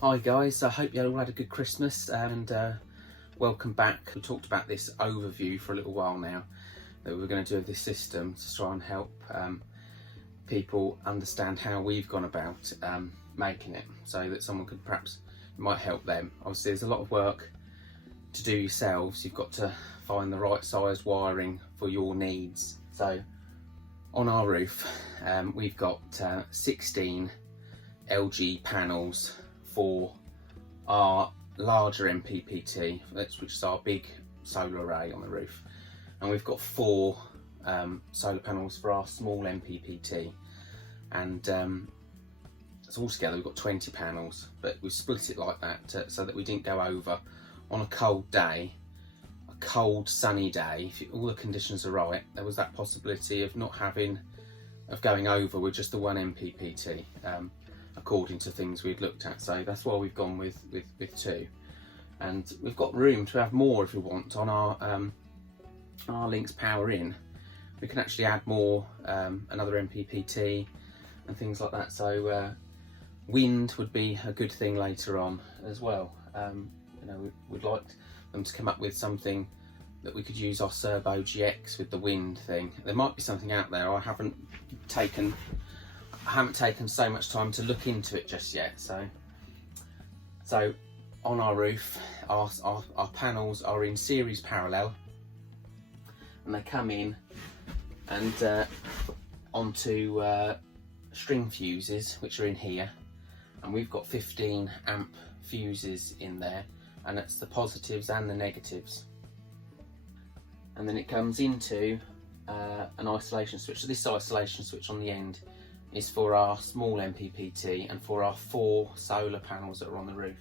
Hi guys, I hope you all had a good Christmas and welcome back. We talked about this overview for a little while now that we were going to do with this system to try and help people understand how we've gone about making it, so that someone could perhaps, it might help them. Obviously there's a lot of work to do yourselves. You've got to find the right size wiring for your needs. So on our roof we've got 16 LG panels for our larger MPPT, which is our big solar array on the roof, and we've got 4 solar panels for our small MPPT, and so altogether we've got 20 panels, but we split it like that so that we didn't go over on a cold day, a cold sunny day. If all the conditions are right, there was that possibility of going over with just the one MPPT. According to things we've looked at, so that's why we've gone with 2, and we've got room to have more if we want. On our links power in, we can actually add more, another MPPT and things like that. So wind would be a good thing later on as well. You know, we'd like them to come up with something that we could use our Servo GX with the wind thing. There might be something out there. I haven't taken so much time to look into it just yet. So on our roof, our panels are in series parallel, and they come in and onto string fuses, which are in here, and we've got 15 amp fuses in there, and that's the positives and the negatives. And then it comes into an isolation switch. So this isolation switch on the end is for our small MPPT and for our 4 solar panels that are on the roof.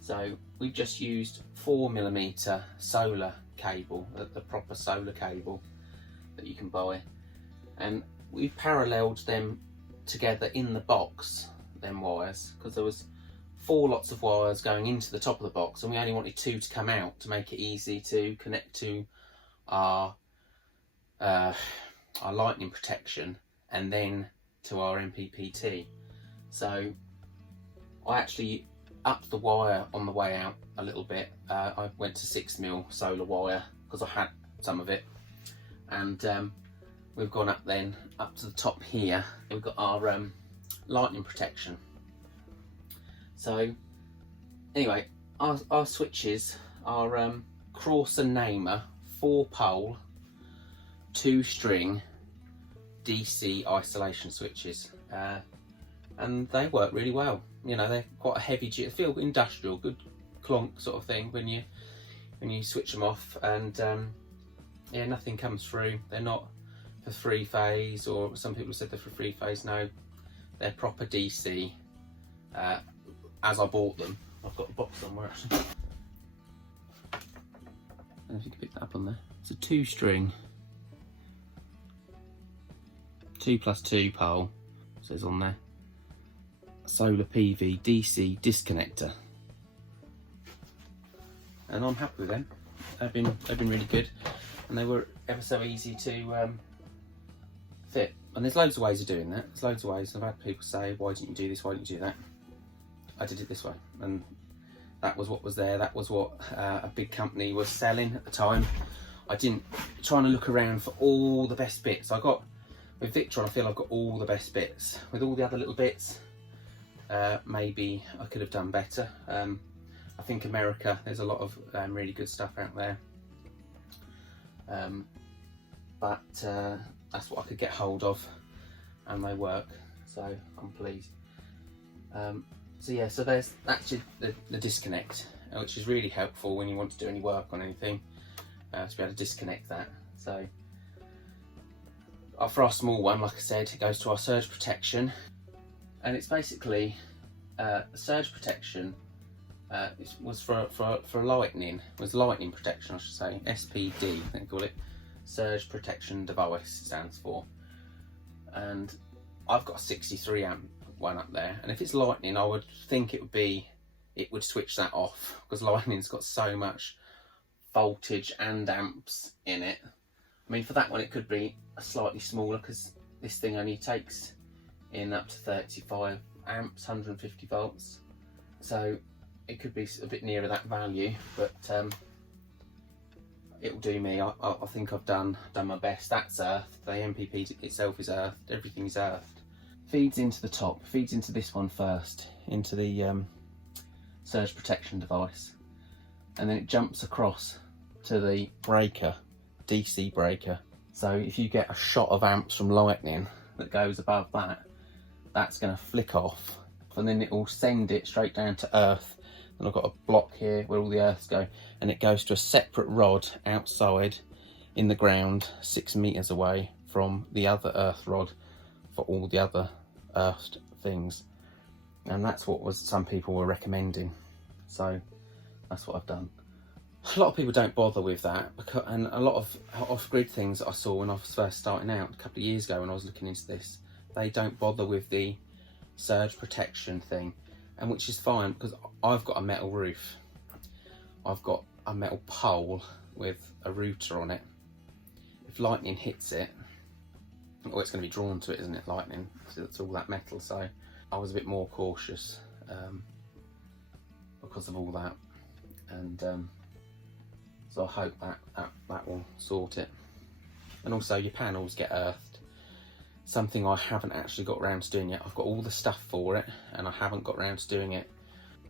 So we've just used 4mm solar cable, the proper solar cable that you can buy, and we've paralleled them together in the box, them wires, because there was 4 lots of wires going into the top of the box, and we only wanted 2 to come out to make it easy to connect to our lightning protection and then to our MPPT. So I actually upped the wire on the way out a little bit. I went to 6mm solar wire because I had some of it, and we've gone up to the top here. We've got our lightning protection. So anyway, our switches are Crosser Namer 4-pole 2-string DC isolation switches, and they work really well. You know, they're quite a heavy duty, feel industrial, good clonk sort of thing when you switch them off, and yeah, nothing comes through. They're not for 3-phase, or some people said they're for 3-phase. No, they're proper DC. As I bought them, I've got a box somewhere actually. I don't know if you can pick that up on there. It's a 2-string 2+2 pole, says on there, solar PV DC disconnector, and I'm happy with them. They've been really good, and they were ever so easy to fit. And there's loads of ways of doing that. There's loads of ways. I've had people say, "Why didn't you do this? Why didn't you do that?" I did it this way, and that was what was there. That was what a big company was selling at the time. I didn't trying to look around for all the best bits. With Victron, I feel I've got all the best bits. With all the other little bits, maybe I could have done better. I think America, there's a lot of really good stuff out there. But that's what I could get hold of, and they work, so I'm pleased. So yeah, so there's actually the disconnect, which is really helpful when you want to do any work on anything, to be able to disconnect that. So for our small one, like I said, it goes to our surge protection, and it's basically surge protection. It was for lightning. It was lightning protection, I should say. SPD, I think they call it. Surge protection device stands for. And I've got a 63 amp one up there, and if it's lightning, I would think it would switch that off, because lightning's got so much voltage and amps in it. I mean, for that one it could be a slightly smaller, because this thing only takes in up to 35 amps, 150 volts. so it could be a bit nearer that value, but it'll do me. I think I've done my best. That's earthed. The MPP itself is earthed. Everything's earthed. Feeds into the top. Feeds into this one first, into the surge protection device, and then it jumps across to the breaker, DC breaker. So if you get a shot of amps from lightning that goes above that, that's going to flick off, and then it will send it straight down to earth. And I've got a block here where all the earths go, and it goes to a separate rod outside in the ground 6 meters away from the other earth rod for all the other earthed things. And that's what some people were recommending, so that's what I've done. A lot of people don't bother with that, and a lot of off-grid things that I saw when I was first starting out a couple of years ago when I was looking into this, they don't bother with the surge protection thing. And which is fine, because I've got a metal roof. I've got a metal pole with a router on it. If lightning hits it, well, it's going to be drawn to it, isn't it, lightning? So it's all that metal. So I was a bit more cautious because of all that. And so I hope that will sort it. And also your panels get earthed. Something I haven't actually got around to doing yet. I've got all the stuff for it and I haven't got around to doing it,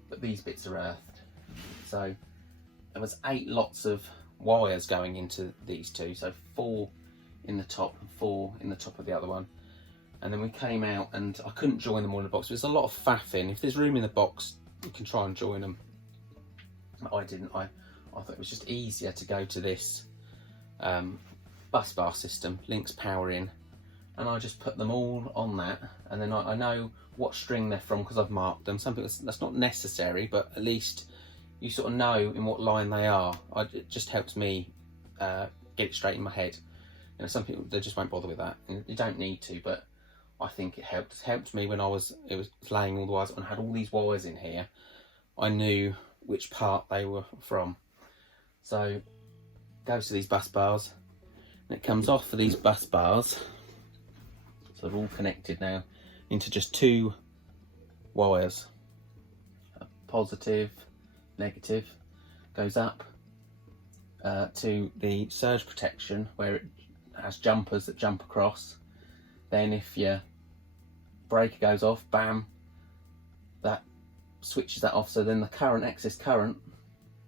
but these bits are earthed. So there was 8 lots of wires going into these two, so 4 in the top and 4 in the top of the other one. And then we came out and I couldn't join them all in the box. There's a lot of faffing. If there's room in the box, you can try and join them. I didn't. I thought it was just easier to go to this bus bar system, links power in, and I just put them all on that, and then I know what string they're from because I've marked them. Some people, that's not necessary, but at least you sort of know in what line they are. It just helps me get it straight in my head. You know, some people, they just won't bother with that, and you don't need to, but I think it helped. It helped me when it was laying all the wires and I had all these wires in here. I knew which part they were from. So it goes to these bus bars, and it comes off for these bus bars. So they're all connected now into just 2 wires. A positive, negative, goes up to the surge protection where it has jumpers that jump across. Then if your breaker goes off, bam, that switches that off. So then the excess current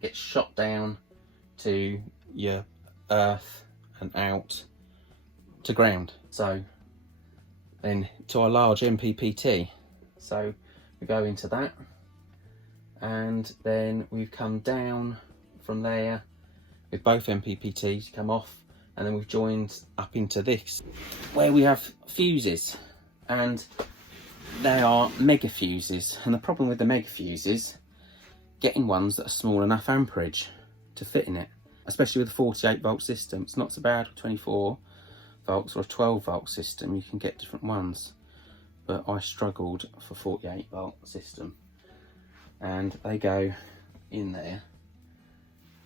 gets shot down to your earth and out to ground. So then to our large MPPT. So we go into that, and then we've come down from there with both MPPTs, come off, and then we've joined up into this where we have fuses, and they are mega fuses. And the problem with the mega fuses, getting ones that are small enough amperage to fit in it, especially with a 48 volt system. It's not so bad with 24 volts or a 12 volt system. You can get different ones, but I struggled for 48 volt system, and they go in there.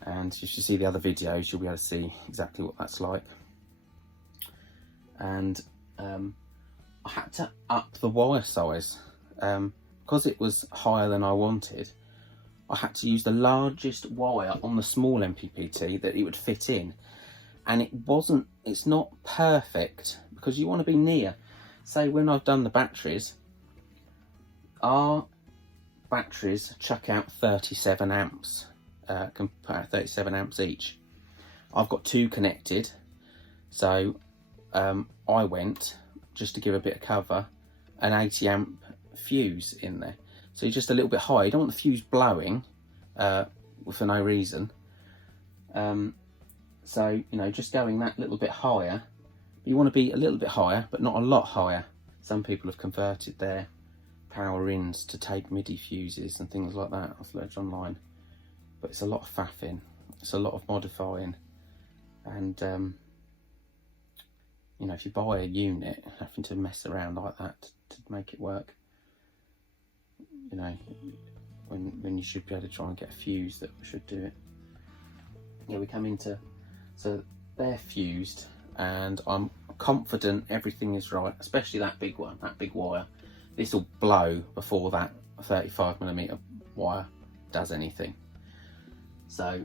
And if you see the other videos, you'll be able to see exactly what that's like. And I had to up the wire size because it was higher than I wanted. I had to use the largest wire on the small MPPT that it would fit in, and it's not perfect because you want to be near. Say when I've done the batteries, our batteries chuck out 37 amps, 37 amps each. I've got 2 connected, so I went, just to give a bit of cover, an 80 amp fuse in there. So you're just a little bit high. You don't want the fuse blowing for no reason. So, you know, just going that little bit higher. You want to be a little bit higher, but not a lot higher. Some people have converted their power ins to take MIDI fuses and things like that. I've learned online. But it's a lot of faffing. It's a lot of modifying. And, you know, if you buy a unit, having to mess around like that to make it work, you know, when you should be able to try and get a fuse that should do it. Yeah, we come into, so they're fused, and I'm confident everything is right, especially that big one, that big wire. This will blow before that 35mm wire does anything. So,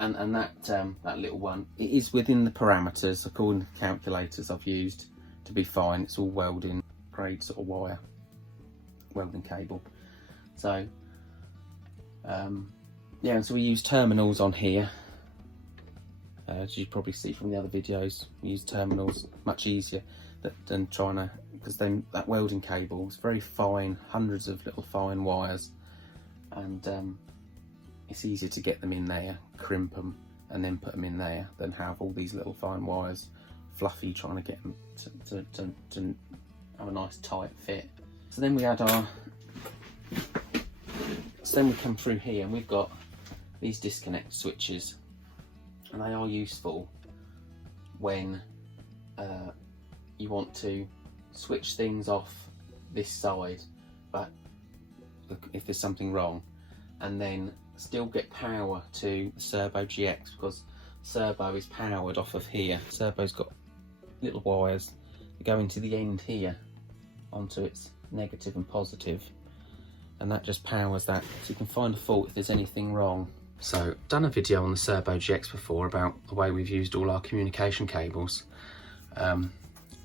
and that little one, it is within the parameters according to the calculators I've used to be fine. It's all welding grade sort of wire, welding cable. So yeah, so we use terminals on here. As you probably see from the other videos, we use terminals, much easier than trying to, because then that welding cable is very fine, hundreds of little fine wires, and it's easier to get them in there, crimp them and then put them in there, than have all these little fine wires fluffy trying to get them to have a nice tight fit. So then we add our, so then we come through here and we've got these disconnect switches, and they are useful when you want to switch things off this side, but if there's something wrong, and then still get power to the Servo GX, because Servo is powered off of here. Servo's got little wires that go into the end here onto its negative and positive, and that just powers that, so you can find a fault if there's anything wrong. So I've done a video on the Servo GX before about the way we've used all our communication cables.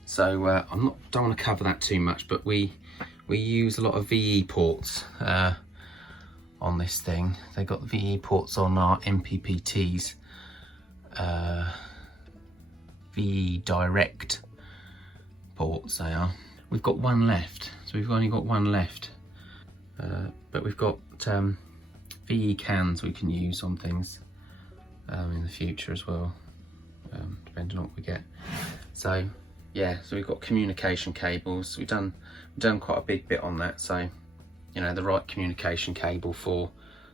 So don't want to cover that too much, but we use a lot of VE ports on this thing. They got the VE ports on our MPPTs, VE direct ports they are. We've got one left, so we've only got one left, but we've got VE cans we can use on things in the future as well, depending on what we get. So yeah, so we've got communication cables. We've done quite a big bit on that, so you know, the right communication cable for,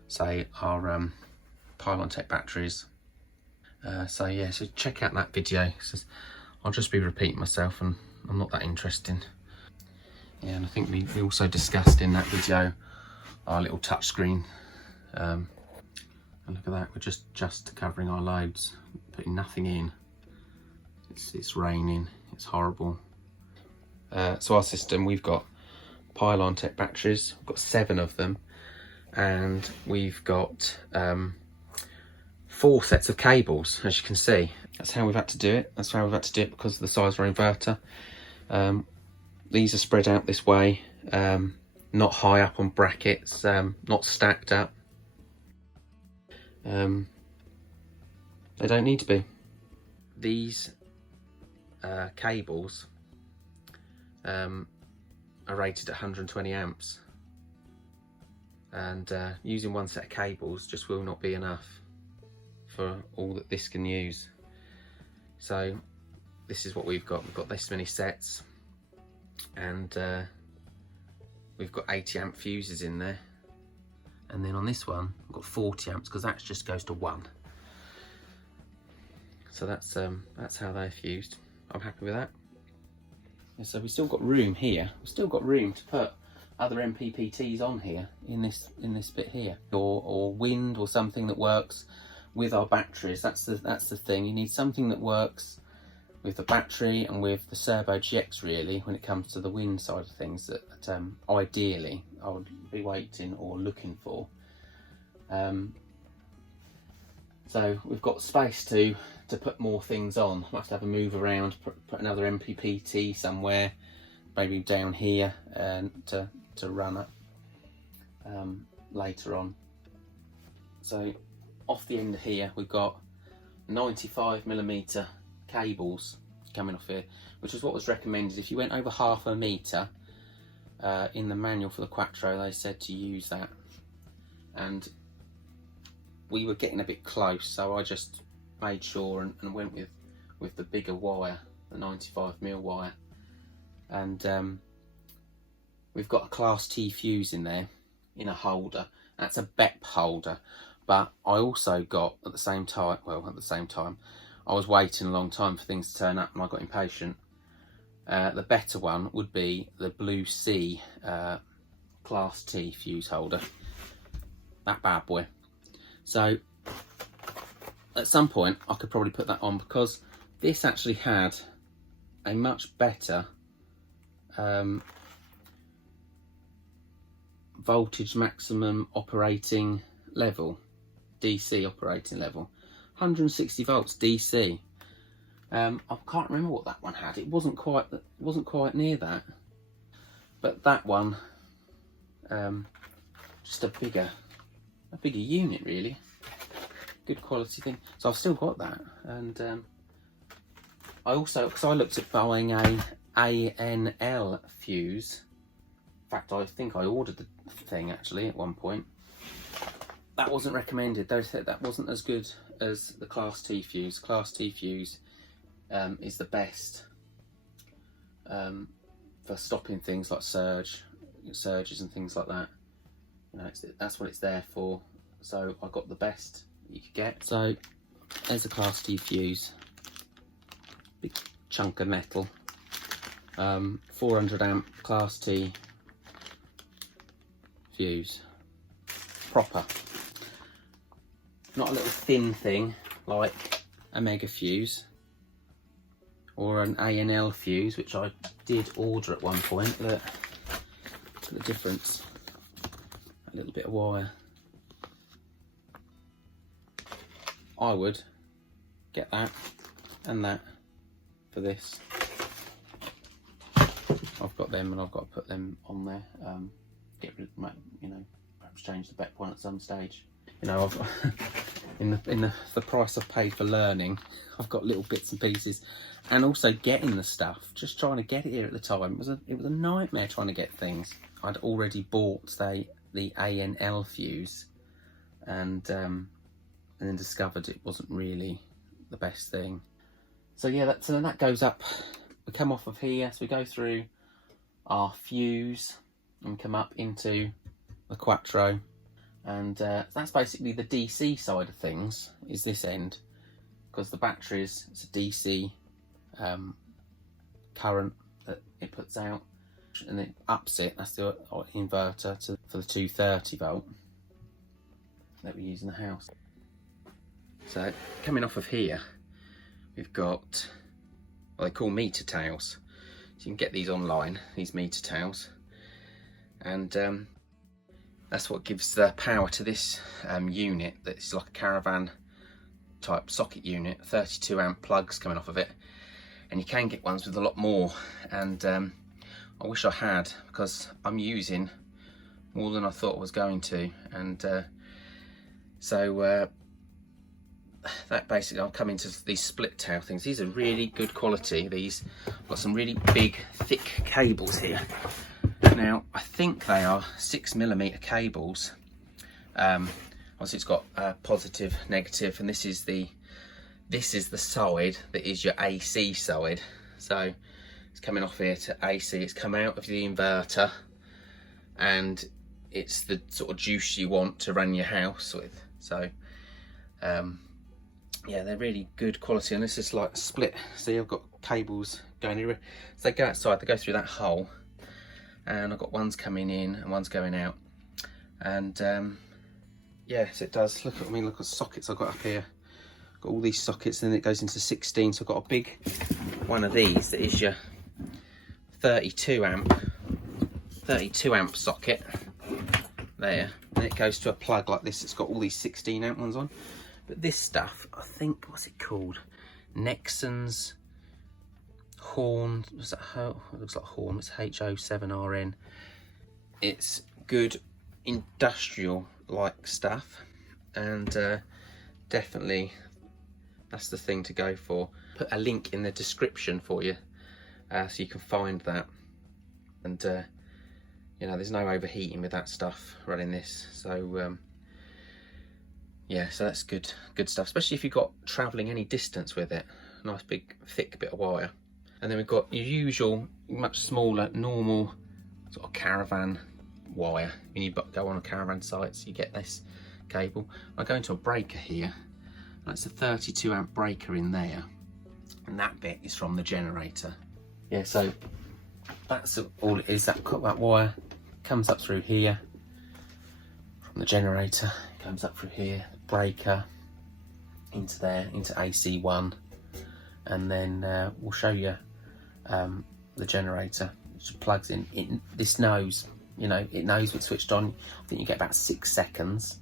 say, our Pylontech batteries. So yeah, so check out that video. I'll just be repeating myself, and I'm not that interesting. Yeah, and I think we also discussed in that video our little touchscreen. And look at that, we're just covering our loads, putting nothing in. It's raining, it's horrible. So our system, we've got Pylontech batteries, we've got 7 of them, and we've got 4 sets of cables, as you can see. That's how we've had to do it. That's how we've had to do it because of the size of our inverter. These are spread out this way, not high up on brackets, not stacked up. They don't need to be. These cables are rated at 120 amps, and using one set of cables just will not be enough for all that this can use. So this is what we've got. We've got this many sets, and we've got 80 amp fuses in there, and then on this one we've got 40 amps because that just goes to 1. So that's how they're fused. I'm happy with that. And so we've still got room here. We've still got room to put other MPPTs on here in this bit here, or wind, or something that works with our batteries. That's the thing. You need something that works with the battery and with the Servo GX, really, when it comes to the wind side of things, that ideally I would be waiting or looking for. So we've got space to put more things on. We'll have to have a move around, put another MPPT somewhere, maybe down here, and to run it later on. So off the end of here we've got 95mm cables coming off here, which is what was recommended. If you went over half a metre, in the manual for the Quattro they said to use that, and we were getting a bit close, so I just made sure and went with the bigger wire, the 95mm wire. And we've got a Class T fuse in there in a holder. That's a BEP holder, but I also got at the same time, I was waiting a long time for things to turn up and I got impatient. The better one would be the Blue Sea Class T fuse holder, that bad boy. So at some point I could probably put that on, because this actually had a much better voltage maximum operating level, DC operating level, 160 volts DC. I can't remember what that one had. It wasn't quite near that, but that one, just a bigger unit really. Good quality thing. So I've still got that, and I also, because I looked at buying a ANL fuse. In fact, I think I ordered the thing actually at one point. That wasn't recommended. They said that wasn't as good as the Class T fuse. Class T fuse is the best for stopping things like surges and things like that. You know, that's what it's there for. So I got the best you could get. So there's a Class T fuse, big chunk of metal, 400 amp Class T fuse, proper, not a little thin thing like a mega fuse or an ANL fuse, which I did order at one point. Look at the difference, a little bit of wire. I would get that and that for this. I've got them and I've got to put them on there. Get rid of, you know, perhaps change the back point at some stage. You know, I've in the price I've paid for learning, I've got little bits and pieces, and also getting the stuff. Just trying to get it here at the time, it was a nightmare trying to get things. I'd already bought the ANL fuse, and then discovered it wasn't really the best thing. So yeah, so that goes up. We come off of here, so we go through our fuse and come up into the Quattro, and that's basically the DC side of things, is this end, because the batteries, it's a DC current that it puts out, and it ups it. That's the inverter for the 230 volt that we use in the house. So coming off of here, we've got what they call meter tails. So you can get these online, these meter tails, and that's what gives the power to this unit. That's like a caravan type socket unit, 32 amp plugs coming off of it, and you can get ones with a lot more, and I wish I had, because I'm using more than I thought I was going to, and so that basically, I'll come into these split tail things. These are really good quality. These, I've got some really big thick cables here. Now I think they are 6mm cables. Obviously it's got positive, negative, and this is the side that is your AC side. So it's coming off here to AC. It's come out of the inverter, and it's the sort of juice you want to run your house with. So yeah, they're really good quality, and this is like split. See, I've got cables going here, so they go outside, they go through that hole, and I've got ones coming in and ones going out, and yeah, so it does. Look at me, look at sockets I've got up here. Got all these sockets, and then it goes into 16. So I've got a big one of these that is your 32 amp socket there, and it goes to a plug like this. It's got all these 16 amp ones on. But this stuff, I think, what's it called? Nexon's Horn. Was that how? It looks like Horn. It's HO7RN. It's good industrial like stuff, and definitely that's the thing to go for. Put a link in the description for you, so you can find that. And you know, there's no overheating with that stuff running this. So yeah, so that's good stuff, especially if you've got travelling any distance with it. Nice big thick bit of wire. And then we've got your usual much smaller normal sort of caravan wire. When you go on a caravan sites, you get this cable. I go into a breaker here. That's a 32 amp breaker in there, and that bit is from the generator. Yeah, so that's all it is. That wire comes up through here from the generator, comes up through here, breaker into there, into AC1, and then we'll show you the generator, which plugs in. This nose you know, it knows it's switched on. I think you get about 6 seconds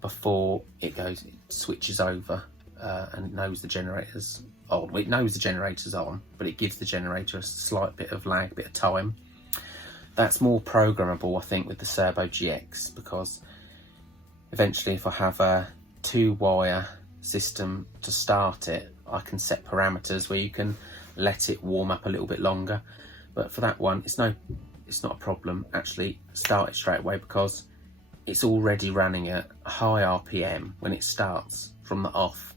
before it switches over, and it knows the generator's on. Well, it knows the generator's on, but it gives the generator a slight bit of lag, bit of time. That's more programmable, I think, with the Servo GX, because eventually if I have a 2-wire system to start it, I can set parameters where you can let it warm up a little bit longer. But for that one, it's not a problem. Actually start it straight away, because it's already running at high RPM when it starts from the off.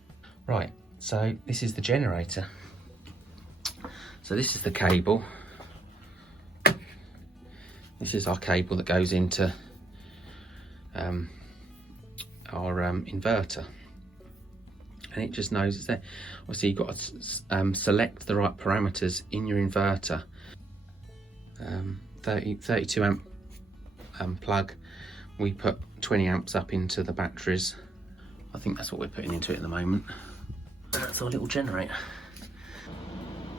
Right, so this is the generator. So this is the cable. This is our cable that goes into our inverter, and it just knows it's there. Obviously, you've got to select the right parameters in your inverter. 32 amp plug. We put 20 amps up into the batteries. I think that's what we're putting into it at the moment. That's our little generator.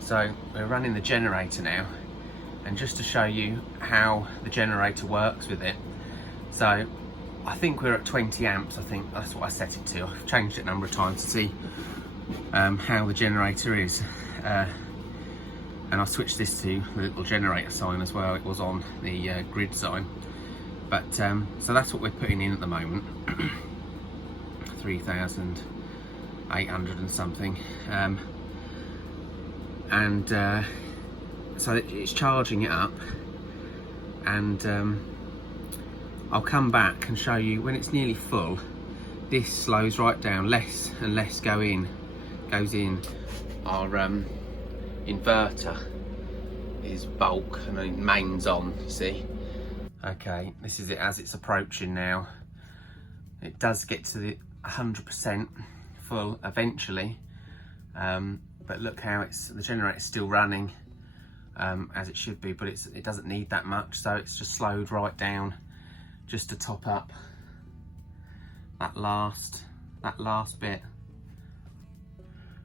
So we're running the generator now, and just to show you how the generator works with it. So I think we're at 20 amps. I think that's what I set it to. I've changed it a number of times to see how the generator is. And I switched this to the little generator sign as well. It was on the grid sign. But so that's what we're putting in at the moment. 3,800 and something. So it's charging it up, and I'll come back and show you when it's nearly full. This slows right down, less and less goes in. Our inverter is bulk and then mains on, you see. Okay, this is it as it's approaching now. It does get to the 100% full eventually, but look how the generator's still running as it should be, but it doesn't need that much, so it's just slowed right down just to top up that last bit.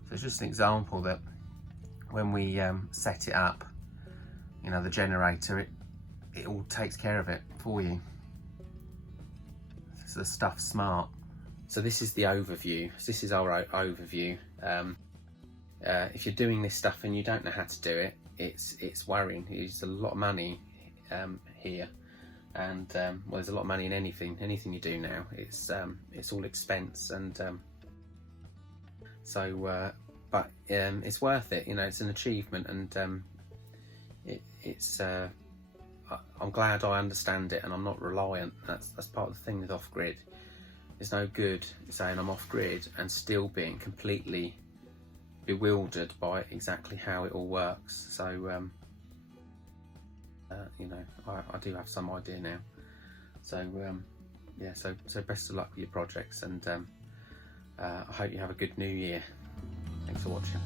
So it's just an example that when we set it up, you know, the generator, it all takes care of it for you. So the stuff's smart. So this is the overview. So this is our overview. If you're doing this stuff and you don't know how to do it, it's worrying. It's a lot of money here, and well, there's a lot of money in anything you do now. It's all expense, and but it's worth it. You know, it's an achievement, and I'm glad I understand it, and I'm not reliant. That's part of the thing with off-grid. It's no good saying I'm off-grid and still being completely bewildered by exactly how it all works. So you know, I do have some idea now. So yeah, so best of luck with your projects, and I hope you have a good new year. Thanks for watching.